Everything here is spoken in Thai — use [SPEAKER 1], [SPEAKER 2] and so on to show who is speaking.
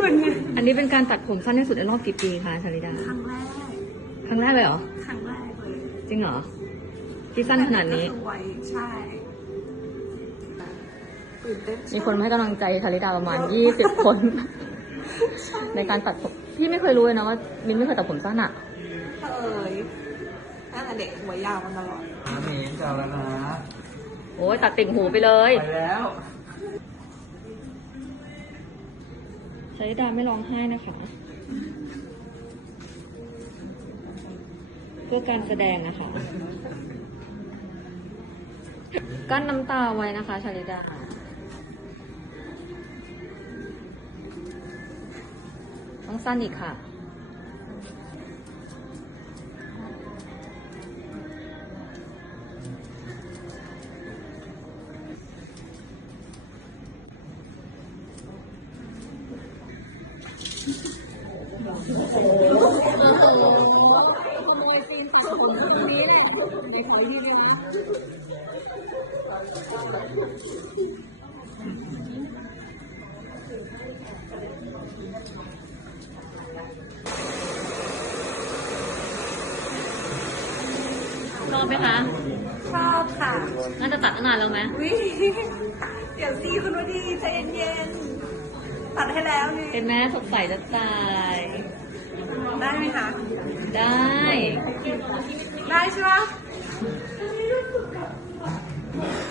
[SPEAKER 1] อันนี้เป็นการตัดผมสั้นที่สุดในรอบกี่ปีคะชาลิดา
[SPEAKER 2] ครั้งแรก
[SPEAKER 1] ครั้งแรกเลยเหรอ
[SPEAKER 2] ครั้งแรกเลย
[SPEAKER 1] จริงเหรอ ที่สั้นขนาดนี้
[SPEAKER 2] สวยใช่ตื่นเต้น
[SPEAKER 1] มีคนมาให้กำลังใจชาลิดาประมาณ 20 คน ในการตัดผม พี่ไม่เคยรู้เลยนะว่ามินไม่เคยตัดผมสั้นอะ
[SPEAKER 2] เอ้ยตั้งแต่เด็กหัวยาวมาตลอด
[SPEAKER 3] น้ำเองจะเอาแล้วนะ
[SPEAKER 1] โอ้ยตัดติ่งหูไปเลย
[SPEAKER 3] ไปแล้ว
[SPEAKER 1] ชาลิดาไม่ร้องไห้นะคะ เพื่อการแสดงนะคะ กั้นน้ำตาไว้นะคะชาลิดา ต้องสั้นอีกค่ะ ชอบไหมคะ
[SPEAKER 2] ชอบค่ะ
[SPEAKER 1] น่าจะตัดตั้งนานแล้วไหม
[SPEAKER 2] วิเดี๋ยวสิคุณวดีใจเย็นๆ ตัดให้แล้วนี่
[SPEAKER 1] เป็นแม่สดใสจะตาย
[SPEAKER 2] ได้ไหมคะ
[SPEAKER 1] ได้
[SPEAKER 2] ได้ใช่ปะ